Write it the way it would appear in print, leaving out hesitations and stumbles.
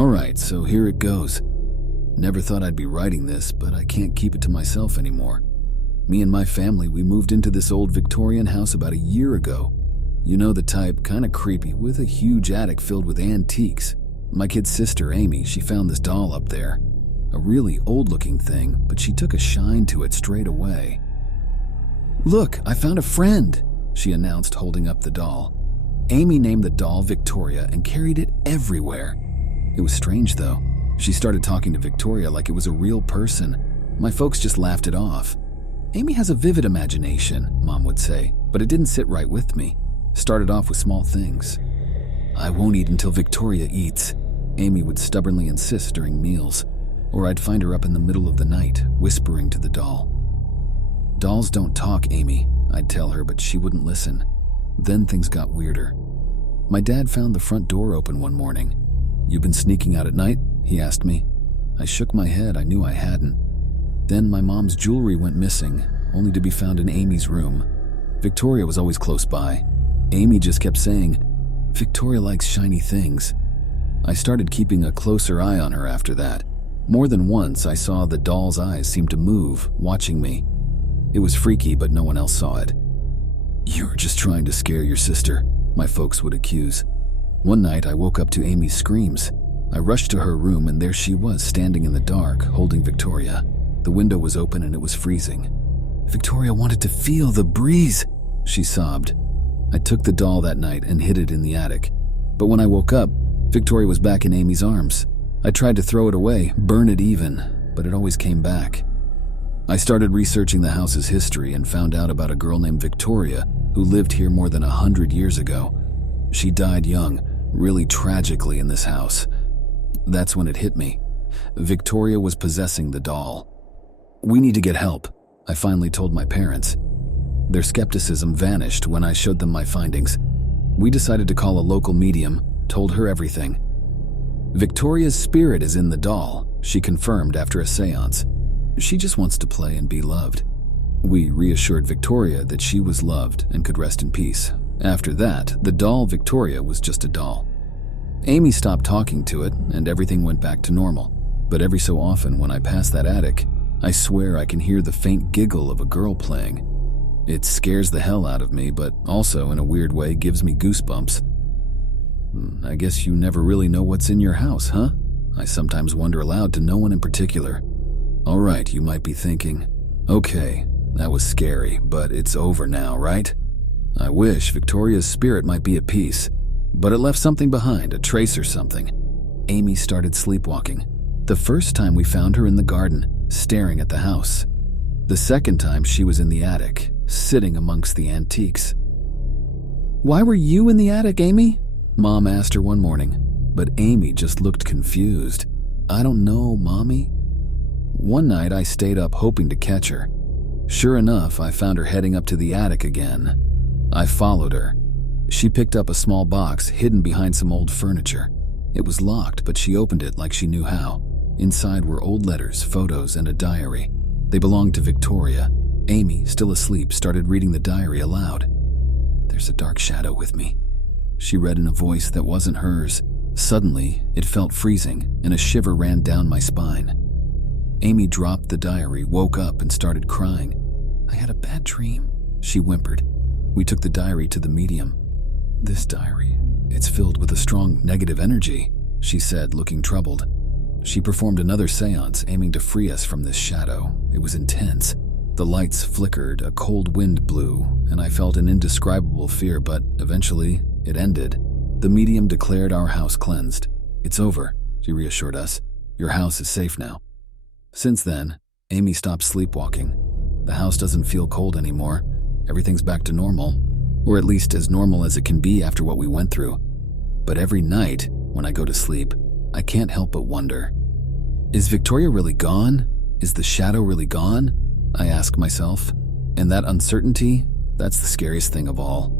Alright, so here it goes. Never thought I'd be writing this, but I can't keep it to myself anymore. Me and my family, we moved into this old Victorian house about a year ago. You know the type, kinda creepy, with a huge attic filled with antiques. My kid's sister, Amy, she found this doll up there. A really old-looking thing, but she took a shine to it straight away. "Look, I found a friend," she announced, holding up the doll. Amy named the doll Victoria and carried it everywhere. It was strange, though. She started talking to Victoria like it was a real person. My folks just laughed it off. "Amy has a vivid imagination," Mom would say, but it didn't sit right with me. Started off with small things. "I won't eat until Victoria eats," Amy would stubbornly insist during meals, or I'd find her up in the middle of the night, whispering to the doll. "Dolls don't talk, Amy," I'd tell her, but she wouldn't listen. Then things got weirder. My dad found the front door open one morning. "You been sneaking out at night?" he asked me. I shook my head. I knew I hadn't. Then my mom's jewelry went missing, only to be found in Amy's room. Victoria was always close by. Amy just kept saying, "Victoria likes shiny things." I started keeping a closer eye on her after that. More than once, I saw the doll's eyes seem to move, watching me. It was freaky, but no one else saw it. "You're just trying to scare your sister," my folks would accuse. One night, I woke up to Amy's screams. I rushed to her room, and there she was, standing in the dark, holding Victoria. The window was open and it was freezing. "Victoria wanted to feel the breeze," she sobbed. I took the doll that night and hid it in the attic. But when I woke up, Victoria was back in Amy's arms. I tried to throw it away, burn it even, but it always came back. I started researching the house's history and found out about a girl named Victoria who lived here more than 100 years ago. She died young, really tragically, in this house. That's when it hit me. Victoria was possessing the doll. "We need to get help," I finally told my parents. Their skepticism vanished when I showed them my findings. We decided to call a local medium, told her everything. "Victoria's spirit is in the doll," she confirmed after a seance. "She just wants to play and be loved." We reassured Victoria that she was loved and could rest in peace. After that, the doll Victoria was just a doll. Amy stopped talking to it, and everything went back to normal. But every so often when I pass that attic, I swear I can hear the faint giggle of a girl playing. It scares the hell out of me, but also in a weird way gives me goosebumps. "I guess you never really know what's in your house, huh?" I sometimes wonder aloud to no one in particular. Alright, you might be thinking, "Okay, that was scary, but it's over now, right?" I wish Victoria's spirit might be at peace, but it left something behind, a trace or something. Amy started sleepwalking. The first time we found her in the garden, staring at the house. The second time she was in the attic, sitting amongst the antiques. "Why were you in the attic, Amy?" Mom asked her one morning, but Amy just looked confused. "I don't know, Mommy." One night I stayed up hoping to catch her. Sure enough, I found her heading up to the attic again. I followed her. She picked up a small box hidden behind some old furniture. It was locked, but she opened it like she knew how. Inside were old letters, photos, and a diary. They belonged to Victoria. Amy, still asleep, started reading the diary aloud. "There's a dark shadow with me," she read in a voice that wasn't hers. Suddenly, it felt freezing, and a shiver ran down my spine. Amy dropped the diary, woke up, and started crying. "I had a bad dream," she whimpered. We took the diary to the medium. "This diary, it's filled with a strong negative energy," she said, looking troubled. She performed another seance, aiming to free us from this shadow. It was intense. The lights flickered, a cold wind blew, and I felt an indescribable fear, but eventually, it ended. The medium declared our house cleansed. "It's over," she reassured us. "Your house is safe now." Since then, Amy stopped sleepwalking. The house doesn't feel cold anymore. Everything's back to normal, or at least as normal as it can be after what we went through. But every night, when I go to sleep, I can't help but wonder, is Victoria really gone? Is the shadow really gone? I ask myself. And that uncertainty, that's the scariest thing of all.